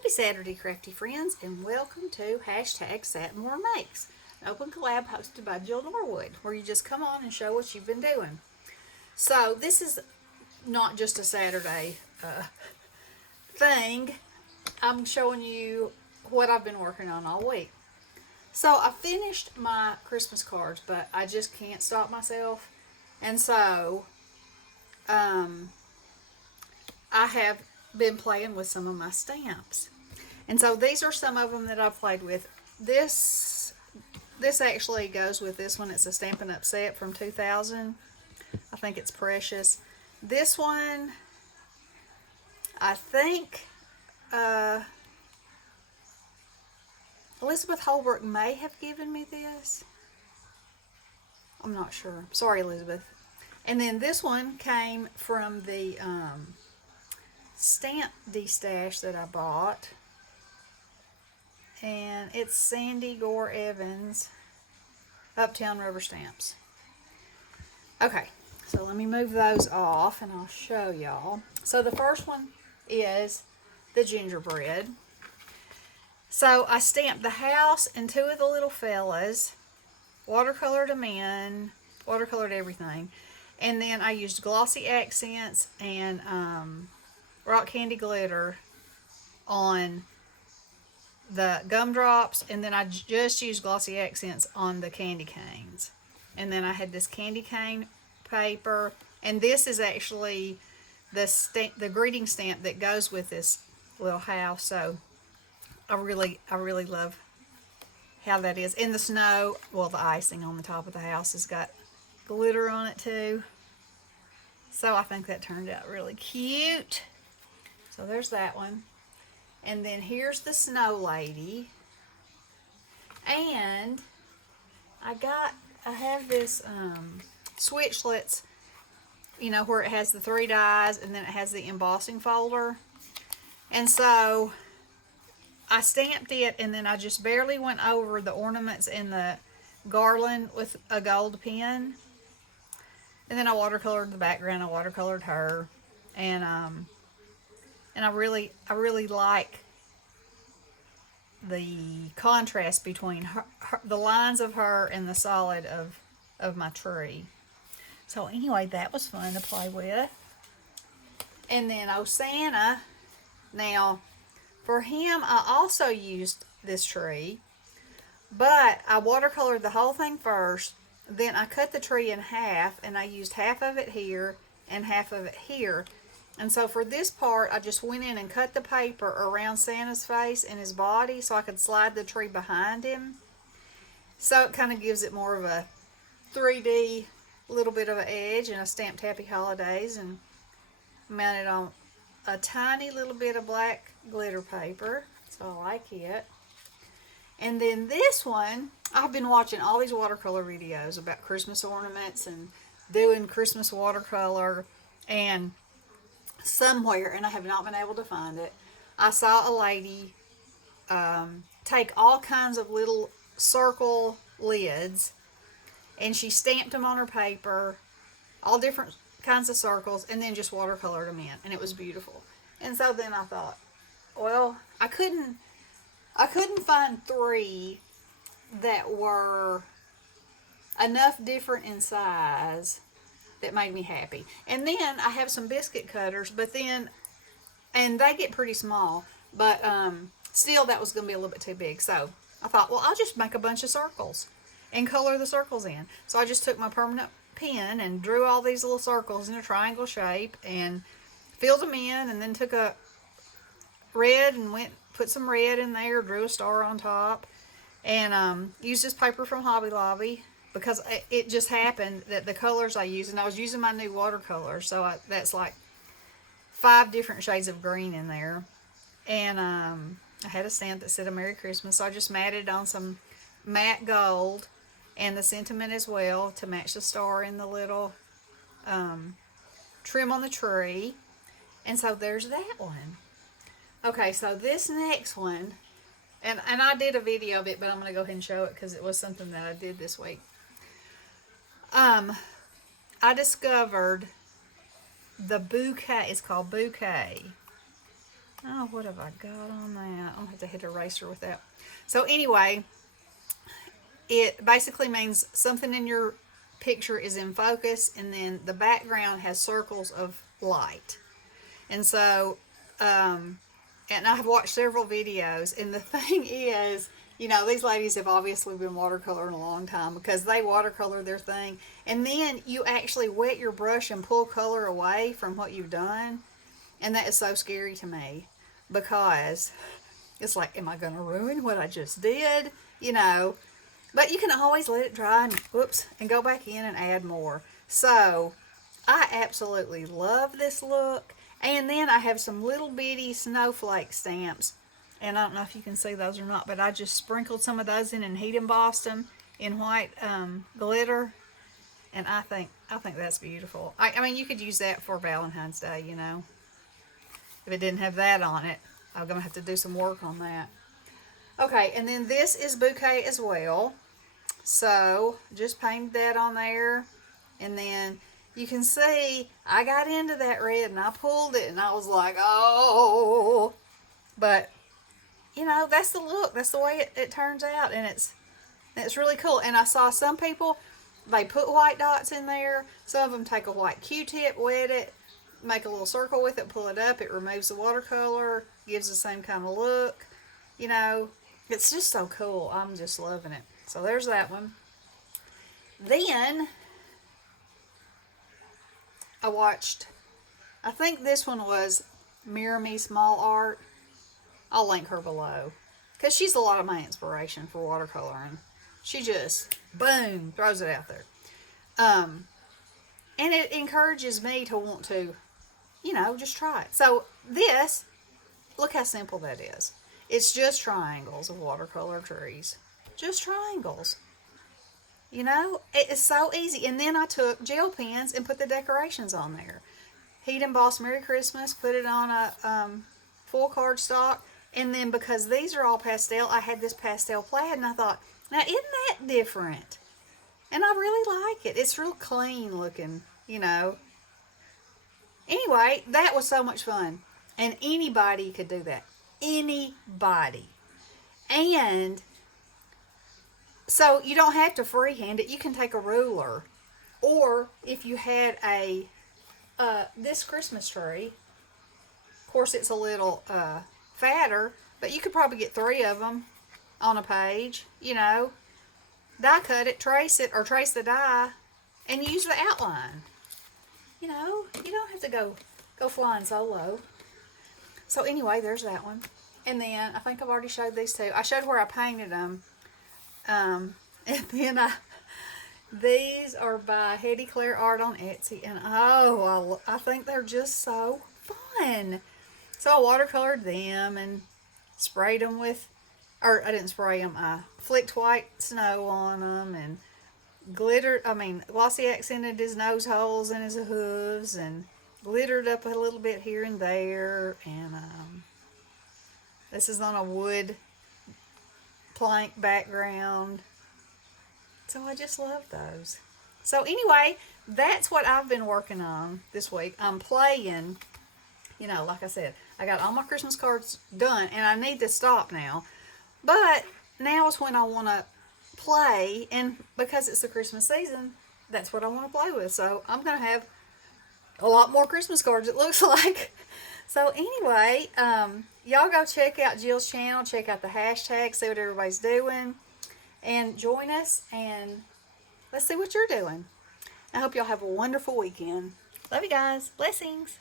Happy Saturday, Crafty Friends, and welcome to #SatMoreMakes, an open collab hosted by Jill Norwood, where you just come on and show what you've been doing. So this is not just a Saturday thing. I'm showing you what I've been working on all week. So I finished my Christmas cards, but I just can't stop myself. And so I have been playing with some of my stamps. And so these are some of them that I've played with. This actually goes with this one. It's a Stampin' Up! Set from 2000. I think it's precious. This one, I think Elizabeth Holbrook may have given me this. I'm not sure. Sorry, Elizabeth. And then this one came from the stamp de-stash that I bought. And it's Sandy Gore Evans Uptown Rubber Stamps. Okay, so let me move those off and I'll show y'all. So the first one is the gingerbread. So I stamped the house and two of the little fellas, watercolored them in, watercolored everything. And then I used glossy accents and rock candy glitter on the gumdrops, and then I just used glossy accents on the candy canes. And then I had this candy cane paper, and this is actually the greeting stamp that goes with this little house. So I really love how that is. In the snow, well, the icing on the top of the house has got glitter on it too. So I think that turned out really cute. So there's that one. And then here's the snow lady. And I have this switchlets, you know, where it has the 3 dies and then it has the embossing folder. And so I stamped it, and then I just barely went over the ornaments and the garland with a gold pen. And then I watercolored the background. I watercolored her. And I really like the contrast between the lines of her and the solid of my tree. So anyway, that was fun to play with. And then Santa. Now, for him, I also used this tree, but I watercolored the whole thing first. Then I cut the tree in half, and I used half of it here and half of it here. And so for this part, I just went in and cut the paper around Santa's face and his body so I could slide the tree behind him. So it kind of gives it more of a 3D, little bit of an edge, and I stamped Happy Holidays and mounted on a tiny little bit of black glitter paper. So I like it. And then this one, I've been watching all these watercolor videos about Christmas ornaments and doing Christmas watercolor, and somewhere, and I have not been able to find it, I saw a lady take all kinds of little circle lids, and she stamped them on her paper, all different kinds of circles, and then just watercolored them in, and it was beautiful. And so then I thought, well, I couldn't find 3 that were enough different in size that made me happy. And then I have some biscuit cutters, and they get pretty small, but still that was going to be a little bit too big. So I thought, well, I'll just make a bunch of circles and color the circles in. So I just took my permanent pen and drew all these little circles in a triangle shape and filled them in, and then took a red and put some red in there, drew a star on top, and used this paper from Hobby Lobby, because it just happened that the colors I used, and I was using my new watercolor, so that's like 5 different shades of green in there. And I had a stamp that said a Merry Christmas, so I just matted on some matte gold and the sentiment as well to match the star in the little trim on the tree. And so there's that one. Okay, so this next one, and I did a video of it, but I'm going to go ahead and show it because it was something that I did this week. I discovered the bouquet. It's called Bouquet. Oh, what have I got on that? I'll have to hit eraser with that. So anyway, it basically means something in your picture is in focus, and then the background has circles of light. And so, and I've watched several videos, and the thing is, you know, these ladies have obviously been watercoloring a long time because they watercolor their thing, and then you actually wet your brush and pull color away from what you've done, and that is so scary to me because it's like, am I going to ruin what I just did? You know, but you can always let it dry and whoops and go back in and add more. So I absolutely love this look. And then I have some little bitty snowflake stamps. And I don't know if you can see those or not, but I just sprinkled some of those in and heat embossed them in white glitter. And I think that's beautiful. I mean, you could use that for Valentine's Day, you know. If it didn't have that on it, I'm going to have to do some work on that. Okay, and then this is bouquet as well. So, just painted that on there. And then you can see I got into that red and I pulled it and I was like, oh. But, you know, that's the look. That's the way it turns out. And it's really cool. And I saw some people, they put white dots in there. Some of them take a white Q-tip, wet it, make a little circle with it, pull it up. It removes the watercolor, gives the same kind of look. You know, it's just so cool. I'm just loving it. So there's that one. Then I watched, I think this one was Mirror Me Small Art. I'll link her below because she's a lot of my inspiration for watercoloring. She just, boom, throws it out there. And it encourages me to want to, you know, just try it. So this, look how simple that is. It's just triangles of watercolor trees. Just triangles. You know, it's so easy. And then I took gel pens and put the decorations on there. Heat embossed Merry Christmas, put it on a full cardstock. And then because these are all pastel, I had this pastel plaid and I thought, now isn't that different? And I really like it. It's real clean looking, you know. Anyway, that was so much fun. And anybody could do that. Anybody. And so you don't have to freehand it. You can take a ruler. Or if you had a this Christmas tree, of course it's a little fatter, but you could probably get 3 of them on a page, you know. Die cut it, trace it, or trace the die, and use the outline. You know, you don't have to go flying solo. So anyway, there's that one. And then I think I've already showed these two. I showed where I painted them. And then these are by Hetty Claire Art on Etsy. And oh, I think they're just so fun. So I watercolored them and sprayed them with, or I didn't spray them, I flicked white snow on them and glossy accented his nose holes and his hooves and glittered up a little bit here and there. And this is on a wood plank background. So I just love those. So anyway, that's what I've been working on this week. I'm playing, you know, like I said, I got all my Christmas cards done and I need to stop now. But now is when I want to play, and because it's the Christmas season, that's what I want to play with. So I'm going to have a lot more Christmas cards, it looks like. So anyway, y'all go check out Jill's channel, check out the hashtag, see what everybody's doing, and join us, and let's see what you're doing. I hope y'all have a wonderful weekend. Love you guys. Blessings.